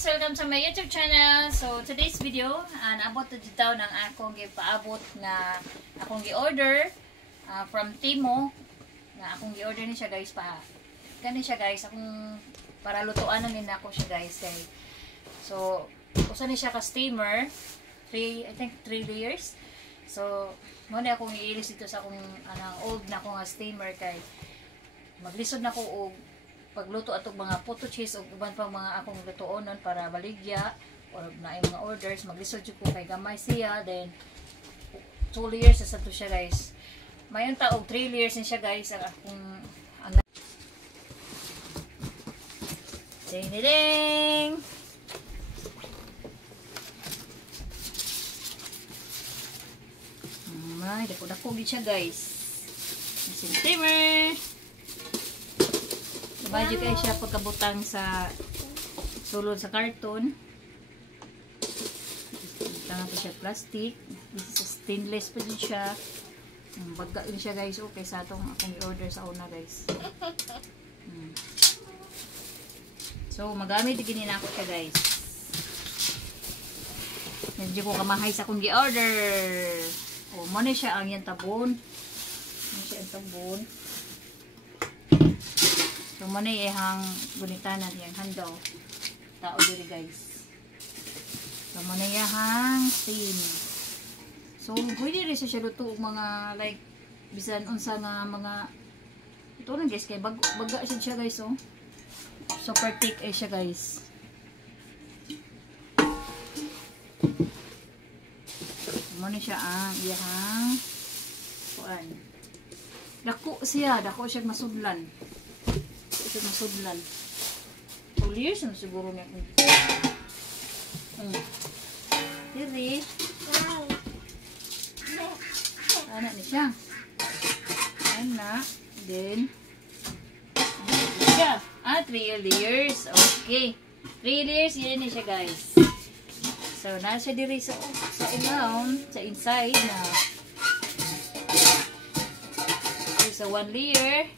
guys! Welcome to my YouTube channel. So today's video, naabot na dito ng akong gipaabot na akong gi-order from Timo. Na akong gi-order ni siya guys pa. Gani siya guys, akong para lutuan na nila ako siya guys. Kay. So, usa ni siya ka steamer. I think 3 layers. So, muna akong iilis dito sa akong old na akong steamer kay maglisod na ko og pagluto atong mga puto cheese o uban pang mga akong lutuonon para baligya or na mga orders maglisod jud ko kay gamay siya, then 2 layers sa to siya guys. Mayon ta og 3 layers ni siya guys ang akong ding ding. Ay, dako-dako gid siya guys. Isang steamer. Medyo kayo siya pagkabutang sa sulod sa karton. Tanga pa siya plastic. This is stainless pa din siya. Baga din siya guys. Okay, sa atong akong i-order sa una guys. So, magamit din na ako siya guys. Medyo ko kamahay sa akong i-order. O, muna siya ang yan tabon. Muna siya ang tabon. So, muna ihang gunitanan yung handaw. Tao diri guys. So, muna ihang steam. So, pwede rin siya luto mga like, bisan unsa nga mga ito rin guys, kaya baga siya guys, oh. Super thick siya guys. Muna siya ang ihang kuan. Dako siya, dako siya masudlan. Ito masudlan. 2 years na siguro niya. Diri. Anak ni siya. Anak. Then. Siya. 3 layers. Okay. 3 layers. Yan ni siya guys. So, nasa diri sa ilaw. Sa inside na. Okay, so 1 layer.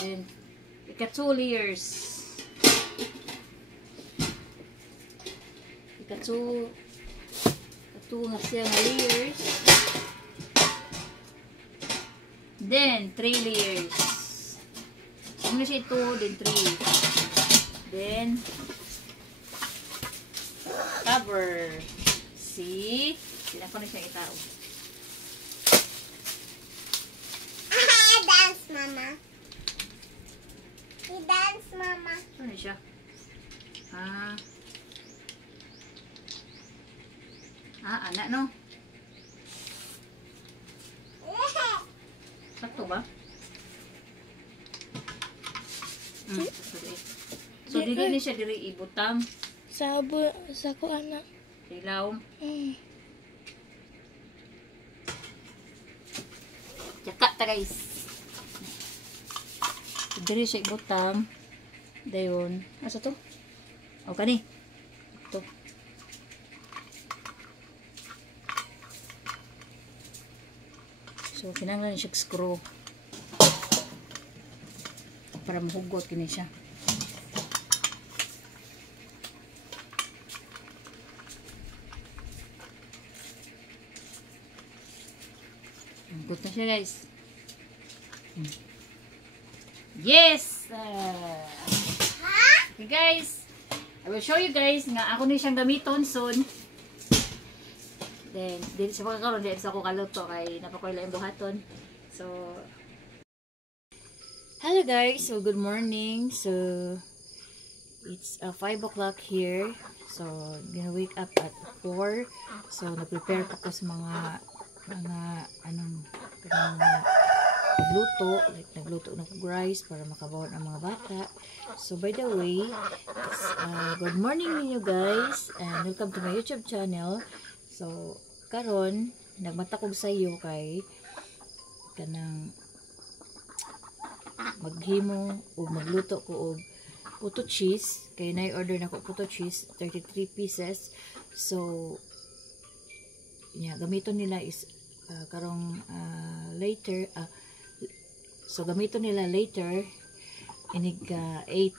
Then, ika 2 layers. Ika 2 nga siya nga layers. Then, 3 layers. Ano siya 2, then 3. Then, cover. See? Sila ko na siya itao. Dance, mama. Dance, mama. Ano siya? Anak no? Sakto ba? So, dili ni siya diri ibutang. Sa ko anak. Ilaw. Tsaka ta guys. Diri siya ibutang. Dayon. Asa to? O kani. Ito. So, kinanglan siya screw. Para mahugot kini siya. Hugot na siya guys. Yes! Okay guys. I will show you guys nga ako ni siyang gamiton soon. Then, dito sa pagkakaroon, dito sa ako kaluto kay napakoy lang buhaton. So, hello guys. So, good morning. So, it's 5 o'clock here. So, gonna wake up at 4. So, nag-prepare ko sa mga nagluto, like nagluto ng rice para makabawan ang mga bata. So by the way, good morning ninyo guys and welcome to my YouTube channel. So karon nagmatakog sa iyo kay kanang maghimo o magluto ko og puto cheese kay na-order na ko puto cheese 33 pieces. So gamiton nila is karong later so gamiton nila later inig 8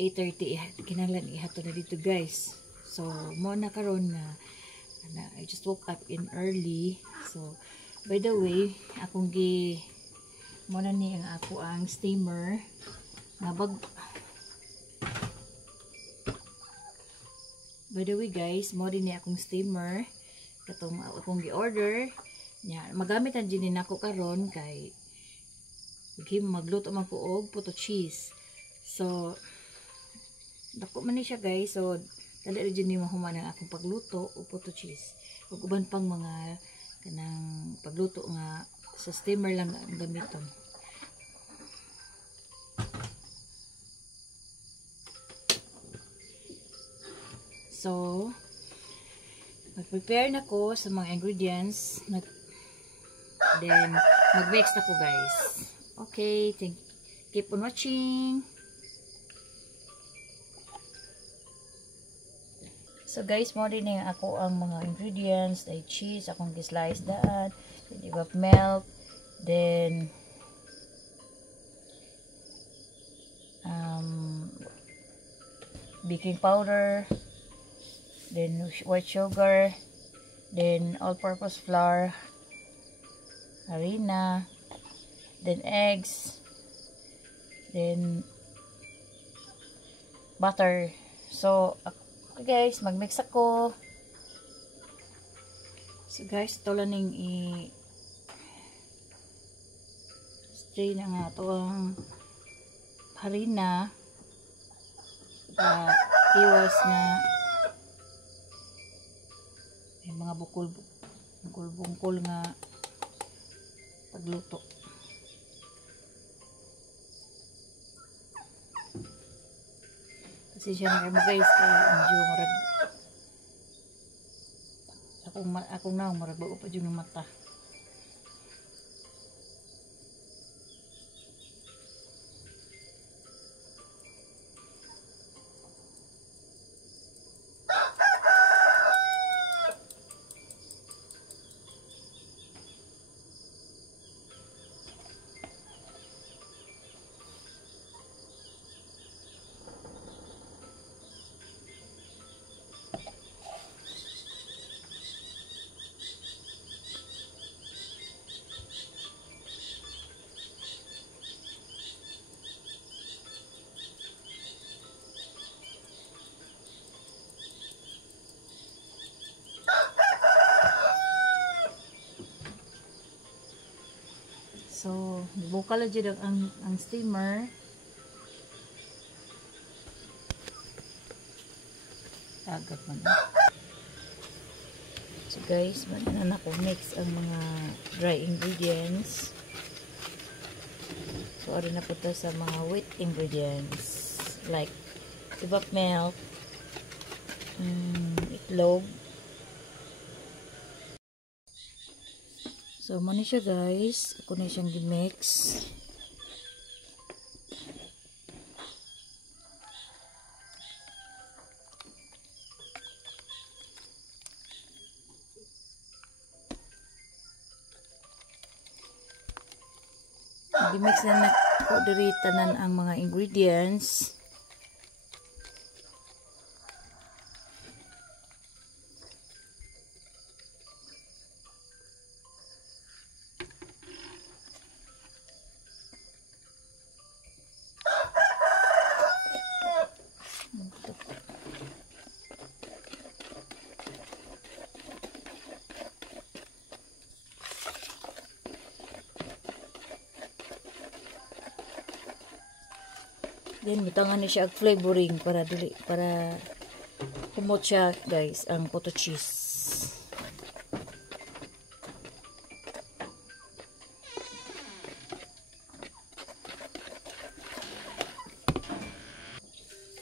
8:30 kinahanglan ihatod na dito guys. So mo na karon na I just woke up in early. So by the way, akong mo na ni ang ako ang steamer nga by the way guys, mo din ni akong steamer katong akong gi-order nya. Magamit ang din nako karon kay magluto man ko og puto cheese. So dako man ni siya guys. So dali ra ni mahuman ang akong pagluto og puto cheese ug uban pang mga kanang pagluto nga sa steamer lang ang gamiton. So mag-prepare na ko sa mga ingredients then mag-mix na ko guys. Okay, keep on watching. So guys, mo din yung ako ang mga ingredients. Like cheese, akong gislice daan. Then ibang milk. Then baking powder. Then white sugar. Then all-purpose flour. Harina. Then eggs. Then butter. So okay guys, mag-mix ako. So guys, ito lang yung strain na nga ito ang harina iwas na may mga bukol-bungkol nga pagluto. Kasi siya na kayo guys, kaya medyo marag akong na marag bago pa dyan ng mata. So, bukal lang dyan ang steamer. Agad man. So guys, manan ako mix ang mga dry ingredients. So, ari na punta sa mga wet ingredients. Like, ibang milk, itlog. So, muna siya guys. Ako na siyang gimix. Gimix na ko diri tanan ang mga ingredients. Then butangan ni siya ang flavoring para humot siya guys ang puto cheese.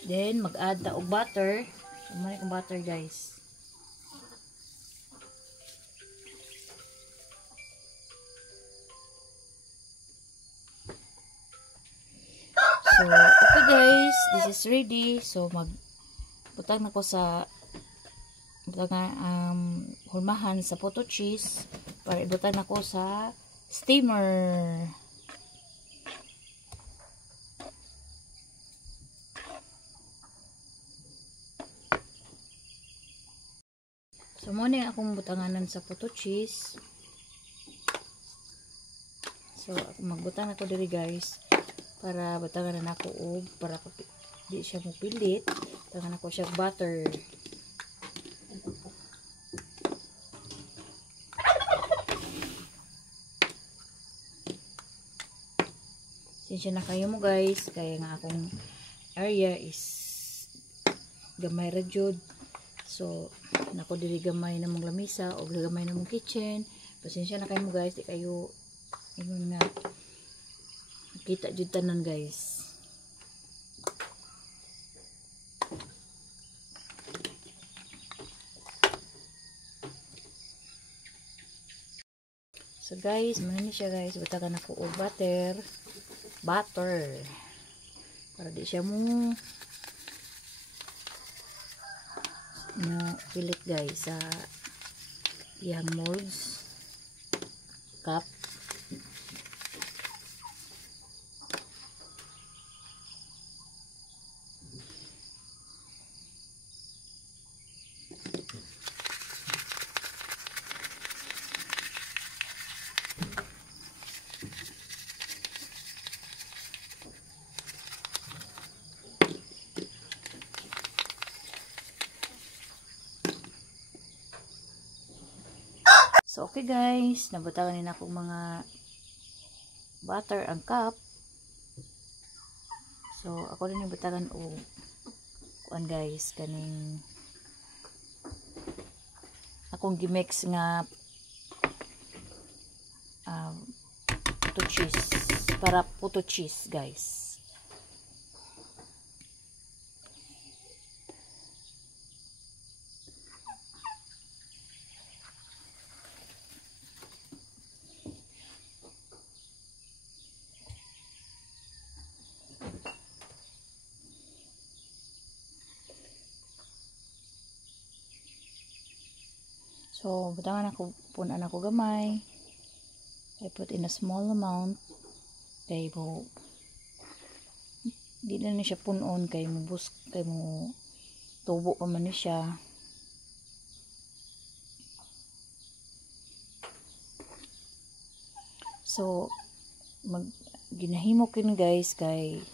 Then mag-add ta og butter. Sumali kong butter guys. So, okay guys, this is ready. So, butang na ko sa hulmahan sa puto cheese para ibutang na ko sa steamer. So mo ni akong butanganan sa photo cheese. So magbutang ako diri guys para butanganan ako og para di siya mo pilit. Butangan ako siya butter. Sinsya na kayo mo guys, kaya nga akong area is gamay ra jud. So nako diri gamay na mong lamisa o gamay na mong kitchen. Pasensya na kayo mo guys, di kayo ingon nga kita jud tanan guys. So guys, muna siya guys, butagan ako og butter para di siya mo pilit guys sa iyang molds cup. So, okay guys, nabutangan din ako mga butter ang cup. So, ako rin yung butangan o kuan guys, kaning akong gimix nga puto cheese, para puto cheese guys. So, butangan ako, punan ako gamay. I put in a small amount. Kay mo, di na siya punon, kay mo tubo pa man ni siya. So, ginahimo kin guys, kay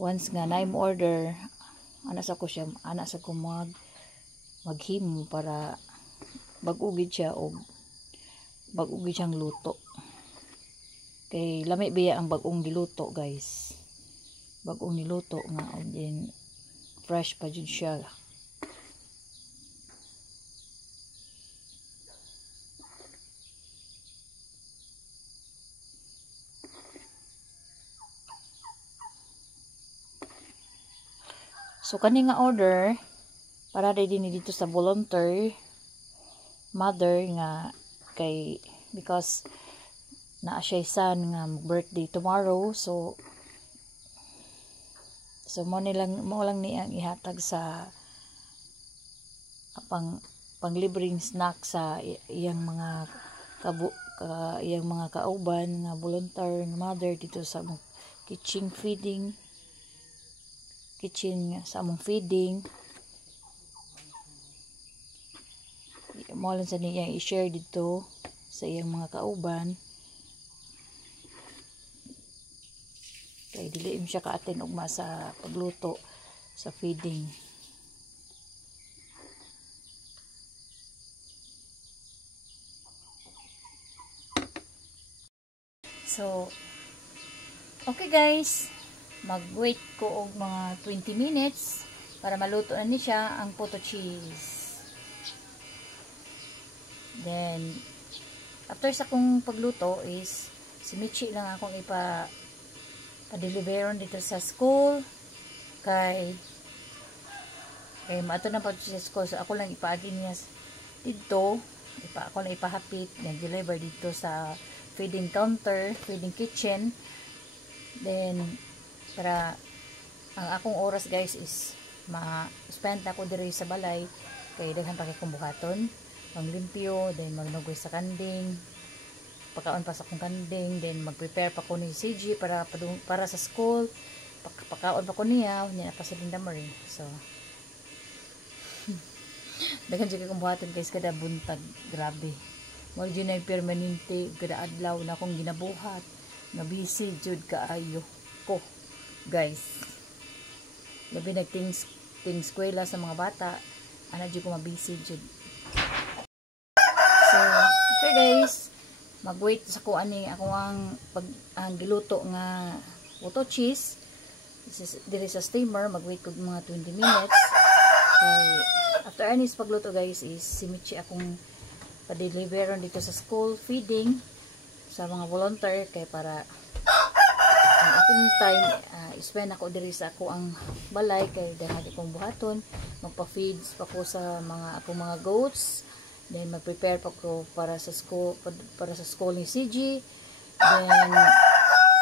once nga na order, ana sa ko maghimo para bagugid siya o bagugid siyang luto. Kay lami biya ang bagong giluto guys. Bagong niluto nga o din fresh pa jud siya. So kani nga order para din dito sa volunteer mother nga kay because naa siya son nga birthday tomorrow, so mo lang ni ang ihatag sa panglibreng snack sa iyang mga iyang mga kauban nga volunteer nga mother dito sa kitchen sa among feeding. Mo lang sa niya i-share dito sa iyang mga kauban kay dili siya ka-attend ugma sa pagluto sa feeding. So okay guys, mag-wait ko og mga 20 minutes para maluto na ni siya ang puto cheese. Then, after sa kong pagluto is, si Michi lang akong pa-deliveron dito sa school. Kay maato na pag sa school. So, ako lang ipaagi niya dito. Ako lang ipahapit. Nag-deliver dito sa feeding counter, feeding kitchen. Then, para ang akong oras guys is ma-spend ako diri sa balay. Kay daghan pa kay kong buhaton. Maglimpyo, then magnugoy sa kanding, pagkaon pa sa akong kanding, then mag-prepare pa ko ni CG para sa school, pagkaon pa ko niya pa sa Linda Marie. So Daghan jud kong buhaton guys kada buntag, grabe. Mo jud na permanente kada adlaw na akong ginabuhat. Nga busy jud kaayo ko, guys. Labi na things eskwela sa mga bata, ana jud ko mabisi jud. So, okay guys, mag-wait sa ko ani ako ang giluto nga auto cheese. Diri sa steamer, mag-wait ko mga 20 minutes. Kay after anis pagluto guys is si Michi akong pa-deliveron dito sa school feeding sa mga volunteer kay para ang akong time spend ako diri sa ako ang balay kay dahil akong buhaton magpa-feeds pa ko sa akong mga goats, then mag-prepare pa ko para sa school ni CG, then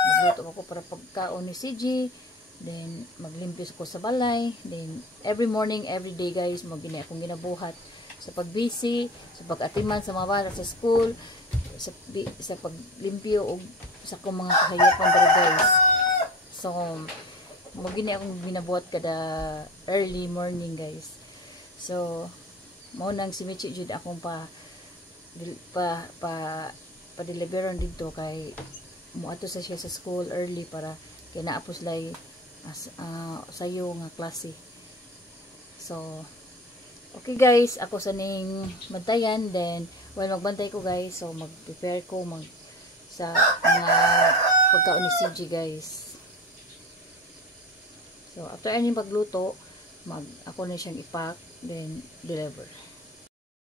magluto ako para pagkaon ni CG, then maglimpis ko sa balay, then every morning, every day guys, akong ginabuhat sa pagbisi, sa pag-atiman sa mga bata sa school, sa paglimpyo o sa akong mga kahayapan dito guys. So, akong ginabuhat kada early morning guys. So, mao nang si Michi jud akong pa-deliveron dito kay muadto sa siya sa school early para kay naapos lay sayo nga klase. So, okay guys, ako sa ning bantayan, then while magbantay ko guys, so mag-prepare ko sa mga pagkaon ni CG guys. So, after aning pagluto, ako na siyang ipack, then deliver.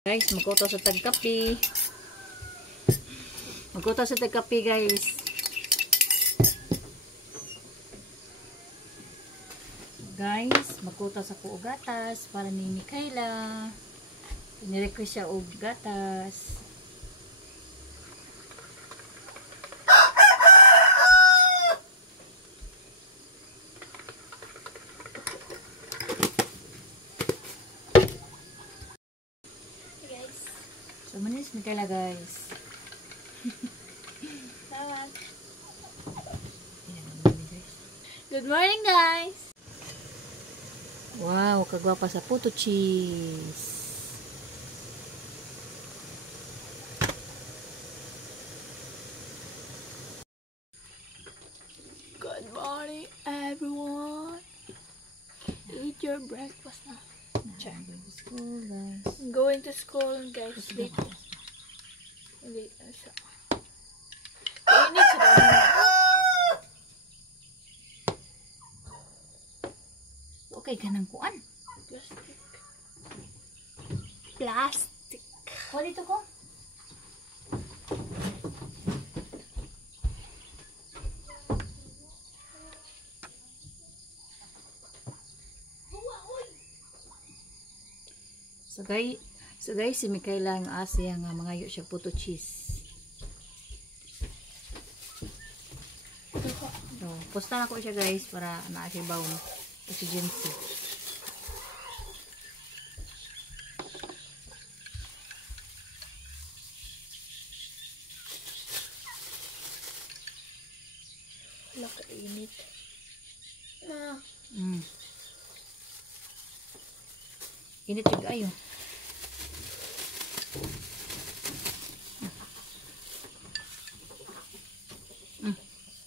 Guys, magkuto sa tagkape. Magkuto sa tagkape guys. Guys, magkutas ako og gatas para ni Mikaela. Ni-request siya og gatas. Guys. So, manis Mikaela guys. Salamat. Good morning guys. Wow, kagwapa sa puto cheese. Good morning everyone. Eat your breakfast na. Check. School guys. I'm going to school guys. Late. Late na siya. Init siya daw. Okay, ganang kuan. Plastic. Plastic. O, dito ko. So guys, si Mikaela ang Asia nga mangayo siya puto cheese. So, pusta na ko siya guys para naa siya bawon. Efficiency. Wala ka init. Ma. Init yung ayo.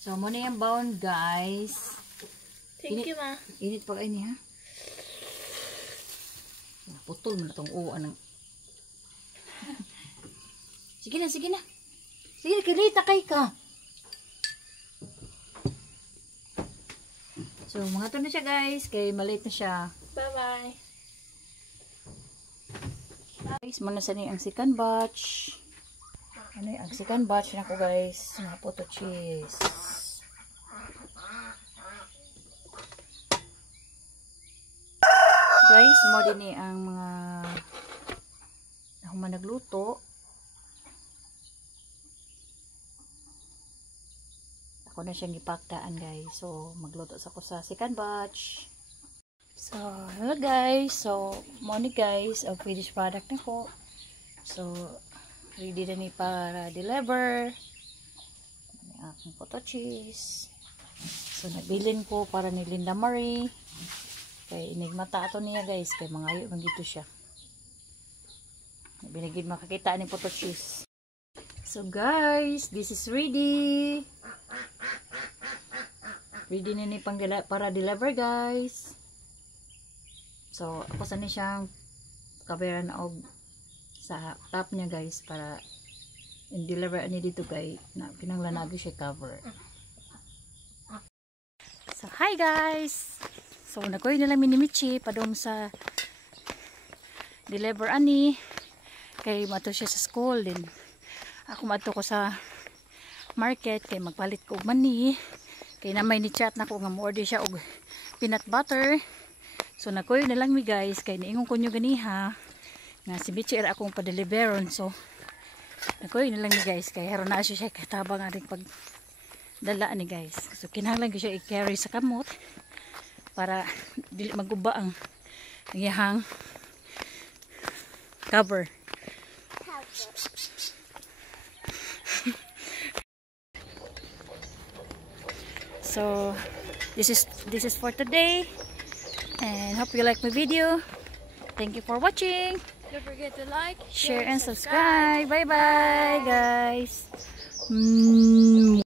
So, mo na yung bawon guys. Thank you ma. Init pag ay ni ha. Putol mo na itong uwan ng... Sige na, sige na. Sige na, kilita kay ka. So, mga to na siya guys. Kay maliit na siya. Bye-bye. Guys, muna sa ang second batch. Ano yung ang second batch na ko guys. Mga puto cheese. Guys, mo din ang mga ako man nagluto. Ako na siyang ipaktaan guys. So, magluto sa ko sa second batch. So, hello guys. So, morning guys. Ang finished product na ko. So, ready na ni para deliver. Ang aking puto cheese. So, nabilin ko para ni Linda Marie. Kay inigmata ato niya guys. Kay mangayo man dito siya. Binigid makakita ni photo shoes. So guys, this is ready. Ready na ni para deliver guys. So ako sa ni siyang kabayaran og sa top niya guys para in-deliver ani dito kay na pinanglanado siya cover. So hi guys. So nakoy na lang minimichi padong sa deliver ani kay mato siya sa school din. Ako mato ko sa market kay magpalit ko og mani kay na may ni chat na ko nga mo-order siya og peanut butter. So nakoy na lang mi guys kay niingon ko nyo ganiha nga si Bichi era akong pa-deliveron. So nakoy na lang mi guys kay haron na siya katabang ating pag dala ni guys. So kinahanglan ko siya i-carry sa kamot para dili maguba ang iyang cover. So this is for today and hope you like my video. Thank you for watching. Don't forget to like, Share and subscribe. Bye bye guys.